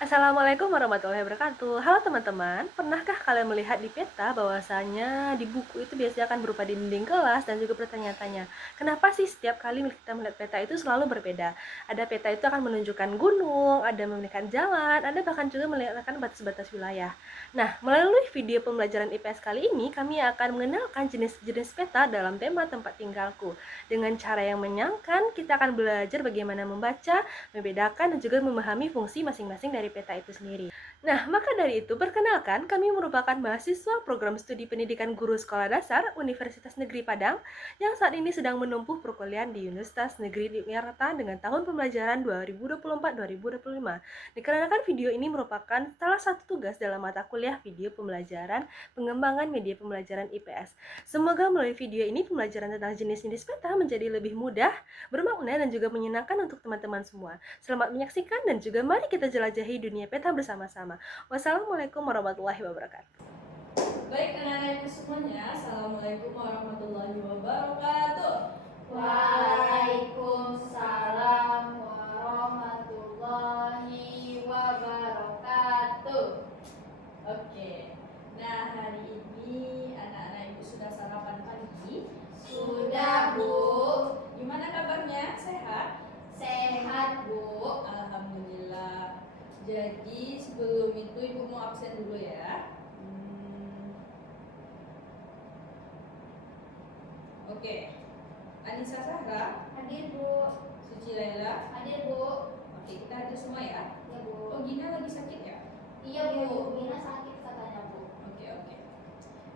Assalamualaikum warahmatullahi wabarakatuh. Halo teman-teman, pernahkah kalian melihat di peta bahwasanya di buku itu biasanya akan berupa dinding kelas dan juga bertanya-tanya, kenapa sih setiap kali kita melihat peta itu selalu berbeda? Ada peta itu akan menunjukkan gunung, ada menunjukkan jalan, ada bahkan juga melihatkan batas-batas wilayah. Nah, melalui video pembelajaran IPS kali ini, kami akan mengenalkan jenis-jenis peta dalam tema tempat tinggalku. Dengan cara yang menyenangkan, kita akan belajar bagaimana membaca, membedakan dan juga memahami fungsi masing-masing dari peta itu sendiri. Nah, maka dari itu, perkenalkan, kami merupakan mahasiswa program studi pendidikan guru sekolah dasar Universitas Negeri Padang yang saat ini sedang menempuh perkuliahan di Universitas Negeri Yogyakarta dengan tahun pembelajaran 2024-2025. Dikarenakan video ini merupakan salah satu tugas dalam mata kuliah video pembelajaran pengembangan media pembelajaran IPS. Semoga melalui video ini pembelajaran tentang jenis-jenis peta menjadi lebih mudah, bermakna dan juga menyenangkan untuk teman-teman semua. Selamat menyaksikan dan juga mari kita jelajahi dunia peta bersama-sama. Wassalamualaikum warahmatullahi wabarakatuh. Baik anak-anak ibu semuanya, Assalamualaikum warahmatullahi wabarakatuh. Waalaikumsalam warahmatullahi wabarakatuh. Oke, nah hari ini anak-anak ibu sudah sarapan pagi? Sudah, Bu. Gimana kabarnya? Sehat? Sehat, Bu. Alhamdulillah. Jadi sebelum itu ibu mau absen dulu ya. Oke, Anissa Sahra, Hadir, Bu. Suci Laila, Hadir, Bu. oke kita hadir semua ya. Ya, Bu. Oh Gina lagi sakit ya? Iya, Bu. Gina sakit katanya, Bu. Oke.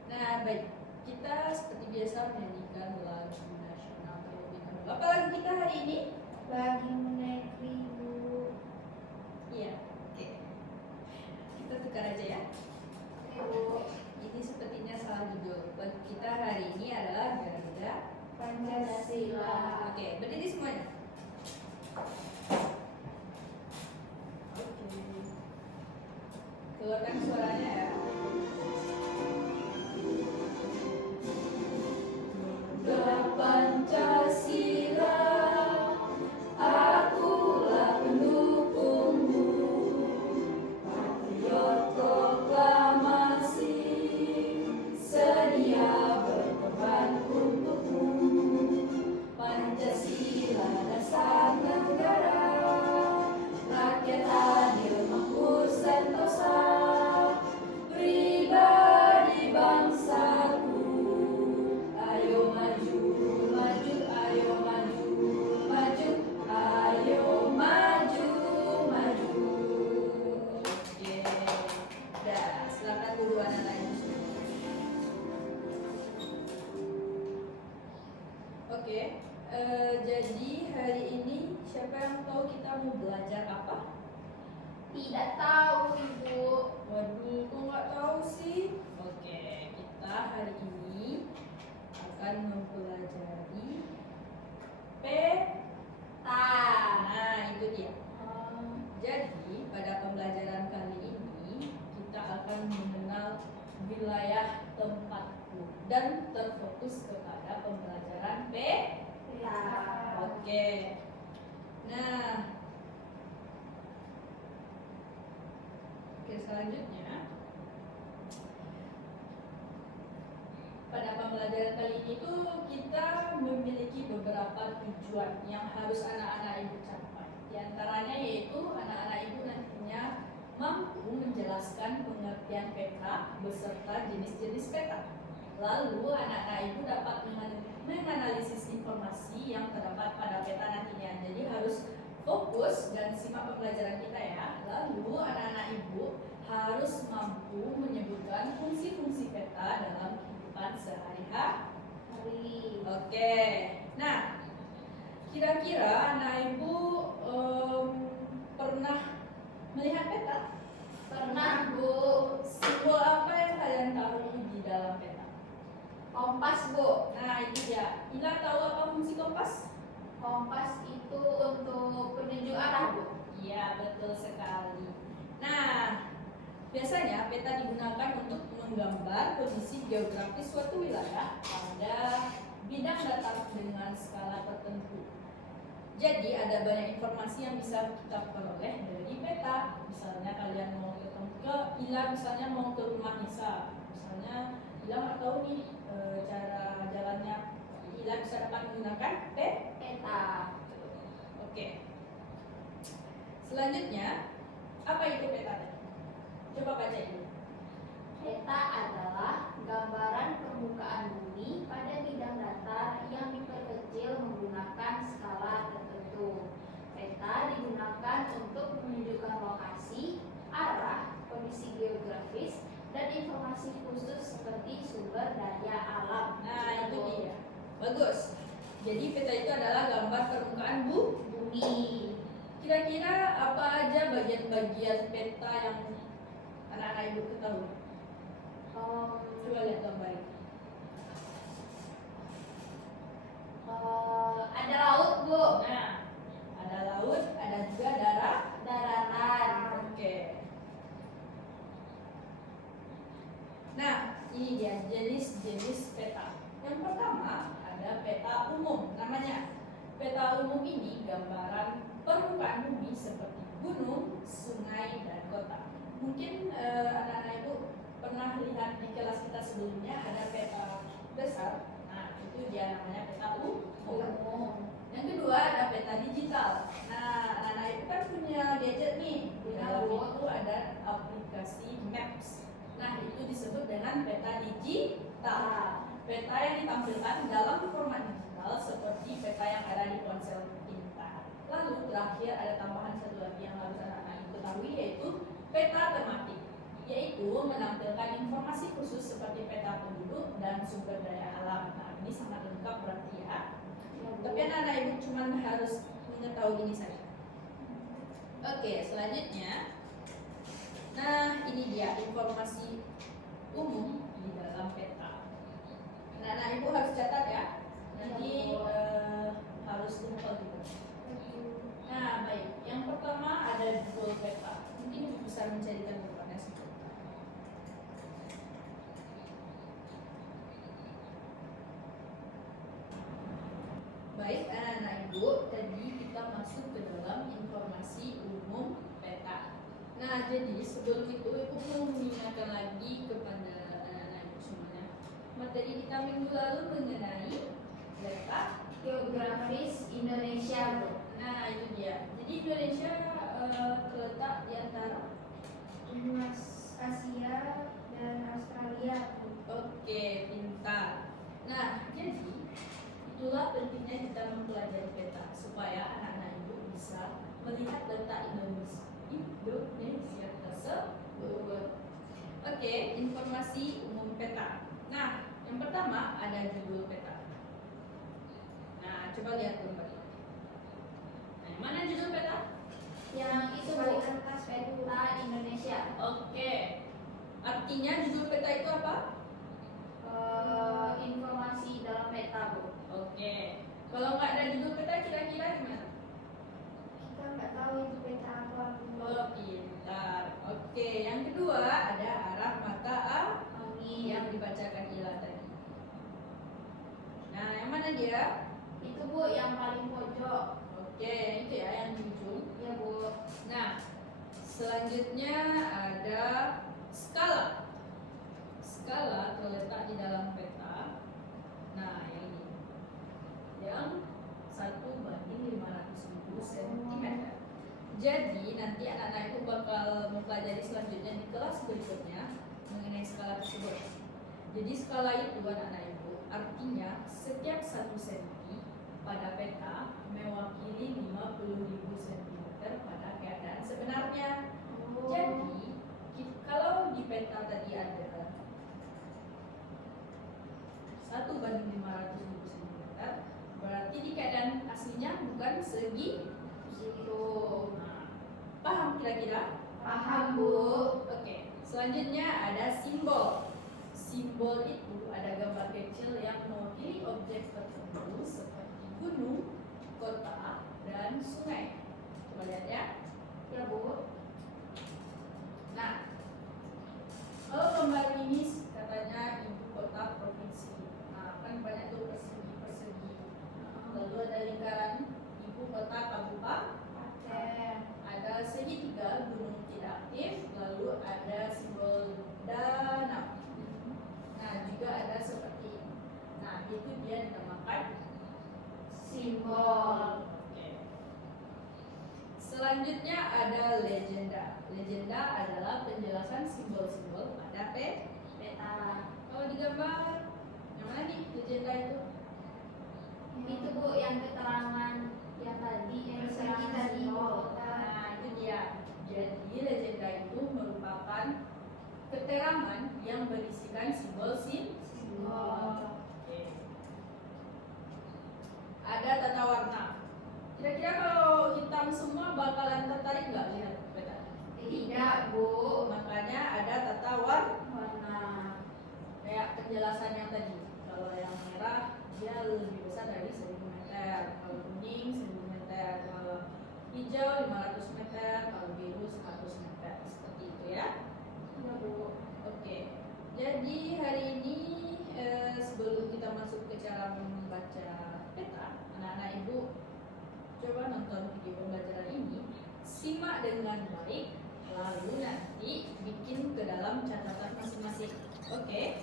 Nah baik, kita seperti biasa menyanyikan lagu nasional terlebih dahulu. Apa lagu kita hari ini? Bagi negeri, Bu. Iya, oke. Kita tukar aja ya. Oke, Bu. Ini sepertinya salah judul. Lagu kita hari ini adalah Garuda Pancasila. Oke, berdiri semuanya. Oke. Keluarkan suaranya ya. Pancasila, akulah pendukungmu, patriot proklamasi, sedia berkorban untukmu. Pancasila dasar negara, rakyat adil makmur sentosa, pribadi bangsaku. Ayo maju, maju, ayo maju, maju, ayo maju, maju. Oke, dah silakan dulu anak-anak ibu semua. Oke, jadi hari ini siapa yang tahu kita mau belajar apa? Tidak tahu, Ibu. Waduh, kok nggak tahu sih? Oke, kita hari ini akan mempelajari peta. Nah, itu dia. Jadi, pada pembelajaran kali ini kita akan mengenal wilayah tempatku dan terfokus kepada pembelajaran peta. Oke. Nah, selanjutnya pada pembelajaran kali ini tuh kita memiliki beberapa tujuan yang harus anak-anak ibu capai. Di antaranya yaitu anak-anak ibu nantinya mampu menjelaskan pengertian peta beserta jenis-jenis peta. Lalu anak-anak ibu dapat menganalisis informasi yang terdapat pada peta nantinya. Jadi harus fokus dan simak pembelajaran kita ya. Lalu anak-anak ibu harus mampu menyebutkan fungsi-fungsi peta dalam kehidupan sehari-hari. Oke. Nah, kira-kira anak ibu pernah melihat peta? Pernah, Bu. Simbol apa yang kalian tahu di dalam peta? Kompas, Bu. Nah, itu dia. Ila tahu apa fungsi kompas? Kompas itu untuk penunjuk arah, Bu. Iya, betul sekali. Nah, biasanya peta digunakan untuk menggambar kondisi geografis suatu wilayah pada bidang datar dengan skala tertentu. Jadi ada banyak informasi yang bisa kita peroleh dari peta. Misalnya kalian mau Ila misalnya mau ke rumah Nisa. Misalnya Ila nggak tahu nih cara jalannya. Ila bisa dapat menggunakan Peta. Oke. Selanjutnya, apa itu peta tadi? Coba baca ini. Peta adalah gambaran permukaan bumi pada bidang datar yang diperkecil menggunakan skala tertentu. Peta digunakan untuk menunjukkan lokasi, arah, kondisi geografis, dan informasi khusus seperti sumber daya alam. Nah, itu dia. Bagus. Jadi peta itu adalah gambar permukaan Bumi. Kira-kira apa aja bagian-bagian peta yang anak-anak ibu ketahui? Coba lihat gambar ini. Ada laut, Bu. Nah, ada laut, ada juga Daratan. Oke. Nah, ini dia jenis-jenis peta. Yang pertama ada peta umum. Namanya peta umum ini gambaran permukaan bumi seperti gunung, sungai, dan kota. Mungkin anak-anak ibu pernah lihat di kelas kita sebelumnya ada peta besar. Nah, itu dia namanya peta umum. Yang kedua ada peta digital. Nah, anak-anak ibu kan punya gadget nih. Di dalam itu ada aplikasi Maps. Nah, itu disebut dengan peta digital. Peta yang ditampilkan dalam format digital seperti peta yang ada di ponsel pintar. Lalu terakhir ada tambahan satu lagi yang harus anak-anak ibu ketahui, yaitu peta tematik, yaitu menampilkan informasi khusus seperti peta penduduk dan sumber daya alam. Nah, ini sangat lengkap berarti ya. Tapi anak-anak ibu cuma harus mengetahui ini saja. Oke, selanjutnya. Nah, ini dia informasi umum di dalam peta. Anak-anak ibu harus catat ya. Nanti harus dihafal juga. Nah, baik. Yang pertama ada judul peta. Mungkin ibu bisa mencarikan beberapa sebentar. Baik, anak-anak ibu, tadi kita masuk ke dalam informasi umum peta. Nah, jadi sebelum itu ibu mau mengingatkan lagi kepada anak-anak ibu semuanya. Materi kita minggu lalu mengenai letak Geografis Indonesia, Bu. Nah, itu dia. Jadi Indonesia terletak di antara Benua Asia dan Australia, Bu. Oke, pintar. Nah, jadi itulah pentingnya kita mempelajari peta supaya anak-anak ibu bisa melihat letak Indonesia tersebut. Oke, informasi umum peta. Nah, yang pertama ada judul peta. Nah, coba lihat gambar ini. Nah, yang mana judul peta? Yang itu, Bu, atas peta Indonesia. Oke. Artinya judul peta itu apa? Informasi dalam peta, Bu. Oke. Kalau nggak ada judul peta kira-kira gimana? Kita nggak tahu itu peta apa, Bu. Oh, pintar. Oke, yang kedua ada arah mata Angin. yang dibacakan Ila tadi. Nah, yang mana dia? Itu, Bu, yang paling pojok. Oke, yang itu ya, yang di ujung. Ya, Bu. Nah, selanjutnya ada skala. Skala terletak di dalam peta. Nah, yang ini. Yang 1/500.000 cm. Jadi, nanti anak-anak itu bakal mempelajari selanjutnya di kelas berikutnya mengenai skala tersebut. Jadi, skala itu anak-anak ibu artinya setiap 1 cm pada peta mewakili 50.000 cm pada keadaan sebenarnya. Jadi, kalau di peta tadi ada 1/500.000 cm, berarti di keadaan aslinya bukan segitu. Nah, paham kira-kira? Paham, Bu. Oke, selanjutnya ada simbol. simbol itu ada gambar kecil yang mewakili objek tertentu seperti gunung, kota, dan sungai. Coba lihat ya. Ya Bu. Nah, kalau gambar ini katanya ibu kota provinsi. Nah, kan banyak tuh persegi-persegi. Lalu ada lingkaran ibu kota kabupaten. Ada segitiga gunung tidak aktif. Lalu ada simbol danau. Nah, juga ada seperti ini. Nah, itu dia dinamakan simbol. Oke. Selanjutnya ada legenda. Legenda adalah penjelasan simbol-simbol pada peta. Kalau digambar, yang mana nih legenda itu? Itu Bu yang keterangan yang tadi yang persegi tadi simbol. Nah, itu dia. Jadi legenda itu merupakan keterangan yang berisikan simbol-simbol. Oke. Ada tata warna. Kira-kira kalau hitam semua bakalan tertarik nggak lihat peta? Tidak Bu. Makanya ada tata warna. Warna. Kayak penjelasan yang tadi. Kalau yang merah dia lebih besar dari 1000 meter. Kalau kuning 1000 meter. Kalau hijau 500 meter. Kalau biru 100 meter. Seperti itu ya. Ya Bu. Oke. Jadi hari ini sebelum kita masuk ke cara membaca peta, anak-anak ibu coba nonton video pembelajaran ini, simak dengan baik, lalu nanti bikin ke dalam catatan masing-masing. Oke?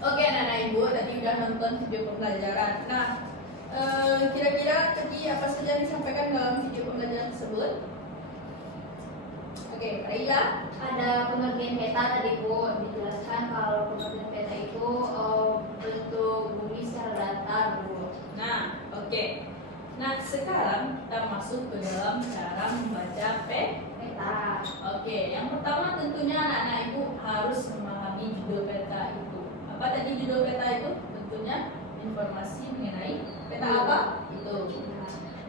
Oke anak-anak ibu, tadi udah nonton video pembelajaran. Nah, kira-kira tadi apa saja yang disampaikan dalam video pembelajaran tersebut? Oke, Raila. Ada pengertian peta tadi Bu, dijelaskan kalau pengertian peta itu bentuk bumi secara datar Bu. Nah, oke. Nah, sekarang kita masuk ke dalam cara membaca Peta. Oke, yang pertama tentunya anak-anak ibu harus memahami judul peta itu. Apa tadi judul peta itu? Tentunya informasi mengenai peta apa? Itu.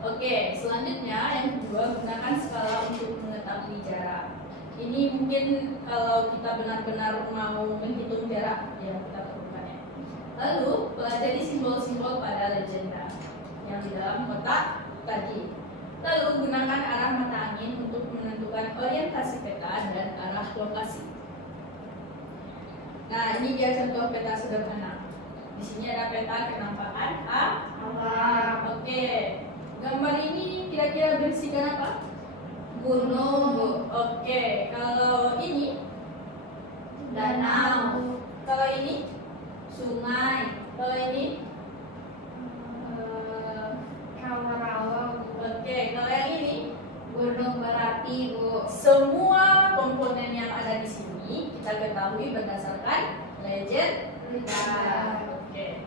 Oke, selanjutnya yang kedua gunakan skala untuk mengetahui jarak. Ini mungkin kalau kita benar-benar mau menghitung jarak, ya kita perlukan ya. Lalu pelajari simbol-simbol pada legenda yang di dalam kotak tadi. Lalu gunakan arah mata angin untuk menentukan orientasi peta dan arah lokasi. Nah, ini dia contoh peta sederhana. Di sini ada peta kenampakan Alam. Oke. Gambar ini kira-kira berisikan apa? Gunung Bu. Oke. Kalau ini Danau. Kalau ini, Sungai. kalau ini, Rawa-rawa Bu. oke. Kalau yang ini, Gunung berapi Bu. semua komponen yang ada di sini kita ketahui berdasarkan legenda. Oke.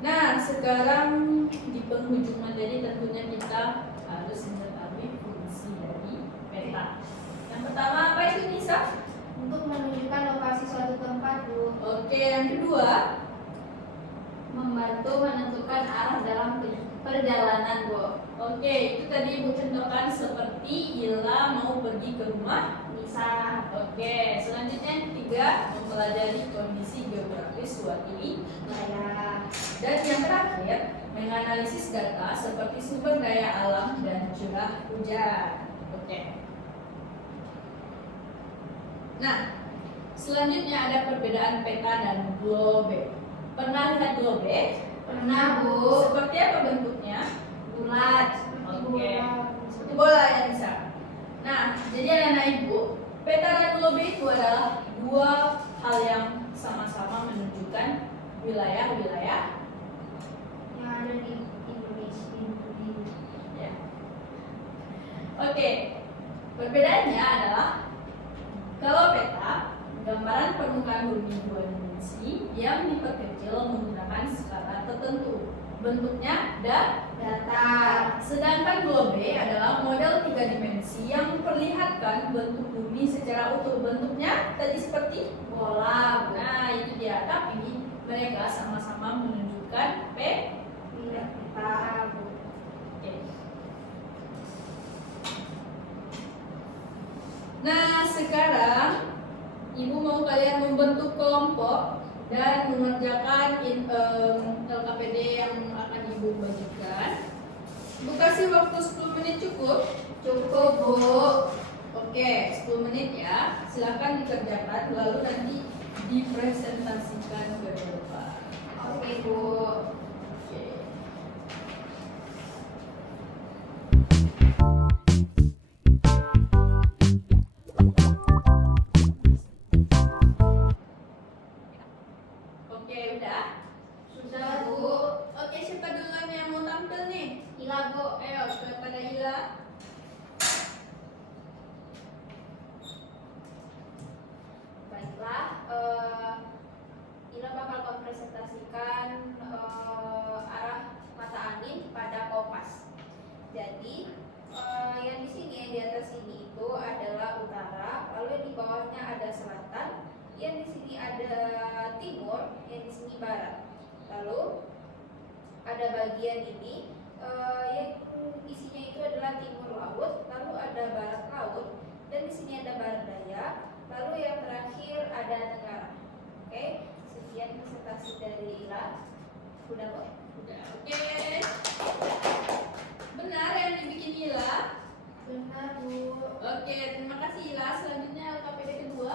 Nah, sekarang di penghujung materi tentunya kita harus mengetahui fungsi dari peta. Yang pertama apa itu Nisa? Untuk menunjukkan lokasi suatu tempat Bu. Oke, yang kedua, Membantu menentukan arah dalam perjalanan Bu. oke, itu tadi Ibu contohkan seperti Ila mau pergi ke rumah. Bisa. Oke, selanjutnya yang ketiga, mempelajari kondisi geografis suatu Wilayah. dan yang terakhir, menganalisis data seperti sumber daya alam dan curah hujan. Oke. Nah, selanjutnya ada perbedaan peta dan globe. Pernah lihat globe? Pernah Bu. Seperti apa bentuknya? Bulat. Oke. Seperti bola ya bisa. Nah, jadi anak-anak ibu, peta dan globe itu adalah dua hal yang sama-sama menunjukkan wilayah-wilayah. Yang ada di Indonesia. Ya. Oke, perbedaannya adalah kalau peta, gambaran permukaan bumi dimensi yang diperkecil menggunakan skala tertentu. Bentuknya Datar. sedangkan globe adalah model 3 dimensi yang memperlihatkan bentuk bumi secara utuh. Bentuknya tadi seperti Bola. nah itu dia, tapi mereka sama-sama menunjukkan Peta. Oke. Nah sekarang ibu mau kalian membentuk kelompok dan mengerjakan LKPD yang akan ibu bagikan. Ibu kasih waktu 10 menit cukup? Cukup, Bu. Oke, 10 menit ya. Silakan dikerjakan lalu nanti dipresentasikan ke depan. Oke, Bu. Oke. Oke, udah. Sudah, Bu. Oke, siapa duluan yang mau tampil nih? Ila, Bu. Ayo, kepada Ila. Baiklah, Ila bakal mempresentasikan arah mata angin pada kompas. Jadi, yang di sini, yang di atas ini itu adalah utara, lalu yang di bawahnya ada selatan, yang di sini ada timur, yang di sini barat. Lalu ada bagian ini yang isinya itu adalah timur laut, lalu ada barat laut, dan di sini ada barat daya, lalu yang terakhir ada tenggara. Oke, sekian presentasi dari Ila. Udah, Bu? Udah. Oke. Benar yang dibikin Ila? Benar, Bu. Oke, terima kasih Ila. Selanjutnya LKPD kedua.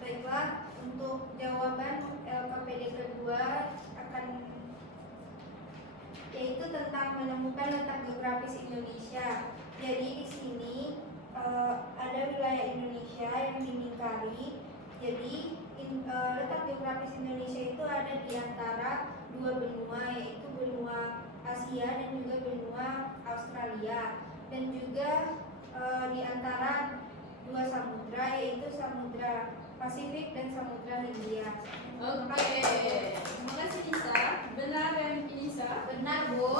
Baiklah, untuk jawaban LKPD kedua akan yaitu tentang menemukan letak geografis Indonesia. Jadi di sini ada wilayah Indonesia yang dilingkari. Jadi letak geografis Indonesia itu ada di antara dua benua, yaitu benua Asia dan juga benua Australia, dan juga di antara dua samudra, yaitu Samudra Pasifik dan Samudra Hindia. Oke. Terima kasih Nisa. Benar yang bikin Nisa? Benar, Bu.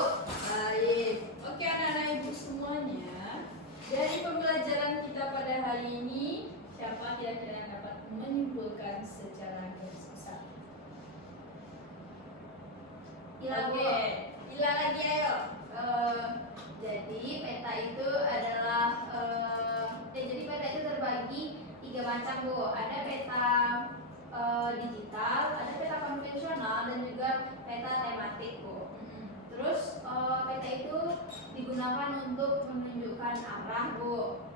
Baik. Oke anak-anak ibu semuanya. Dari pembelajaran kita pada hari ini, siapa kira-kira yang dapat menyimpulkan secara garis besar? Ila, Bu. Oke. Ila lagi ayo. Jadi peta itu adalah jadi peta itu terbagi 3 macam, Bu. Ada peta digital, ada peta konvensional, dan juga peta tematik, Bu. Terus peta itu digunakan untuk menunjukkan arah, Bu,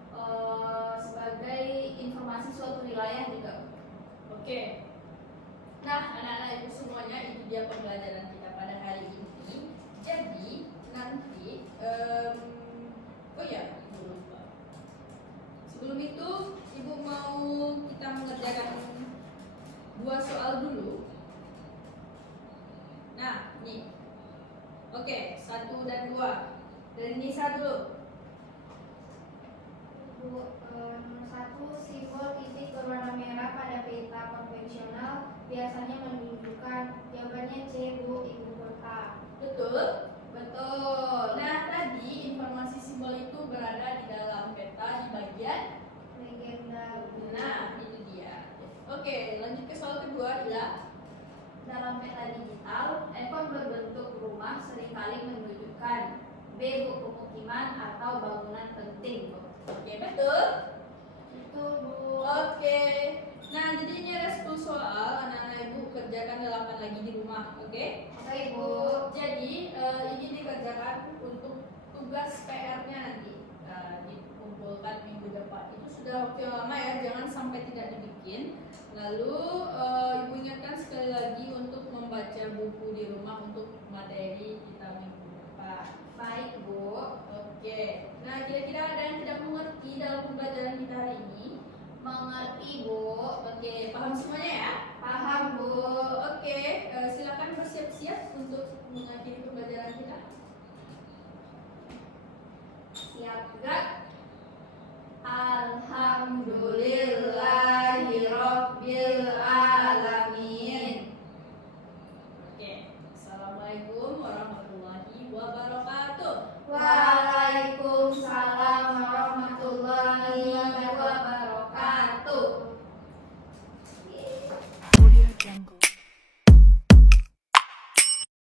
sebagai informasi suatu wilayah juga, Bu. Oke. Nah, anak-anak ibu semuanya, itu dia pembelajaran kita pada hari ini. Jadi nanti, oh ya, ibu lupa. Sebelum itu, ibu mau kita mengerjakan 2 soal dulu. Nah, nih. Oke, 1 dan 2. Dari Nisa dulu. Bu, nomor 1, simbol titik berwarna merah pada peta konvensional biasanya menunjukkan jawabannya C, Bu, ibu kota. Betul? Betul. Nah, tadi informasi simbol itu berada di dalam peta di bagian. Legenda. Nah, itu dia. Oke, lanjut ke soal kedua, Ila. Dalam peta digital, ikon berbentuk rumah seringkali menunjukkan B, Bu, pemukiman atau bangunan penting, Bu. Oke, betul. Itu, Bu. Oke. Nah, jadi ini ada 10 soal, anak-anak ibu kerjakan 8 lagi di rumah, oke? Oke, Bu. Jadi, ini dikerjakan untuk tugas PR-nya nanti. Dikumpulkan minggu depan. Itu sudah waktu yang lama ya, jangan sampai tidak dibikin. Lalu, ibu ingatkan sekali lagi untuk membaca buku di rumah untuk materi kita minggu depan. Baik, Bu. Oke. Nah, kira-kira ada yang tidak mengerti dalam pembelajaran kita hari ini? Mengerti, Bu. Oke, paham semuanya ya? Paham, Bu. Oke, silakan bersiap-siap untuk mengakhiri pembelajaran kita. Siap, gerak. Al Alhamdulillah.